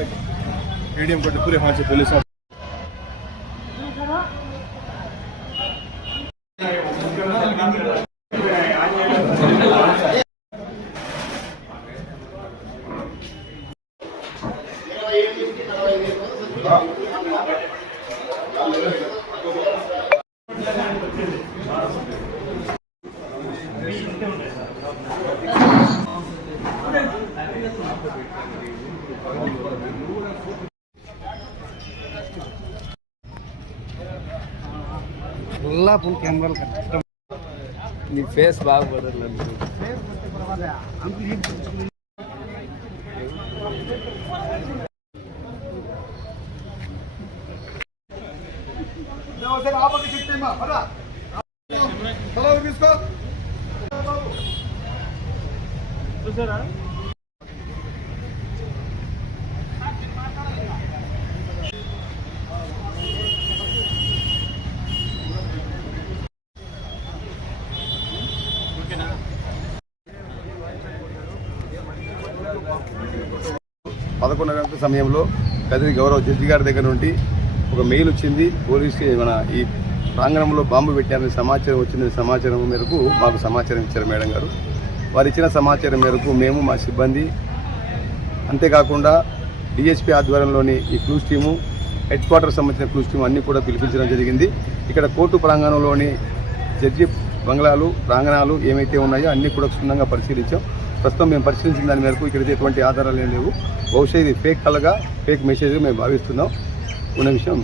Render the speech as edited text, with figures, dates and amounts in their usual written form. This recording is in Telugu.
एडीएम को पूरे हाथ से पुलिस फुल कैमरा नी फेस बाग बदल పదకొండు గంటల సమయంలో కదిరి గౌరవ జడ్జి గారి దగ్గర నుండి ఒక మెయిల్ వచ్చింది. పోలీసు మన ఈ ప్రాంగణంలో బాంబు పెట్టారని సమాచారం వచ్చిందని సమాచారం మేరకు మాకు సమాచారం ఇచ్చారు మేడం గారు. వారు ఇచ్చిన సమాచారం మేరకు మేము మా సిబ్బంది అంతేకాకుండా డిఎస్పీ ఆధ్వర్యంలోని ఈ క్లూస్ టీము హెడ్ క్వార్టర్ సంబంధించిన క్లూస్ టీము అన్నీ కూడా పిలిపించడం జరిగింది. ఇక్కడ కోర్టు ప్రాంగణంలోని జడ్జి బంగ్లాలు ప్రాంగణాలు ఏమైతే ఉన్నాయో అన్నీ కూడా క్షుణ్ణంగా పరిశీలించాం. ప్రస్తుతం మేము పరిశీలించిన దాని మేరకు ఇక్కడ ఎటువంటి ఆధారాలు ఏం లేవు. బహుశా ఇది ఫేక్ కలగా ఫేక్ మెసేజ్గా మేము భావిస్తున్నాం ఉన్న విషయం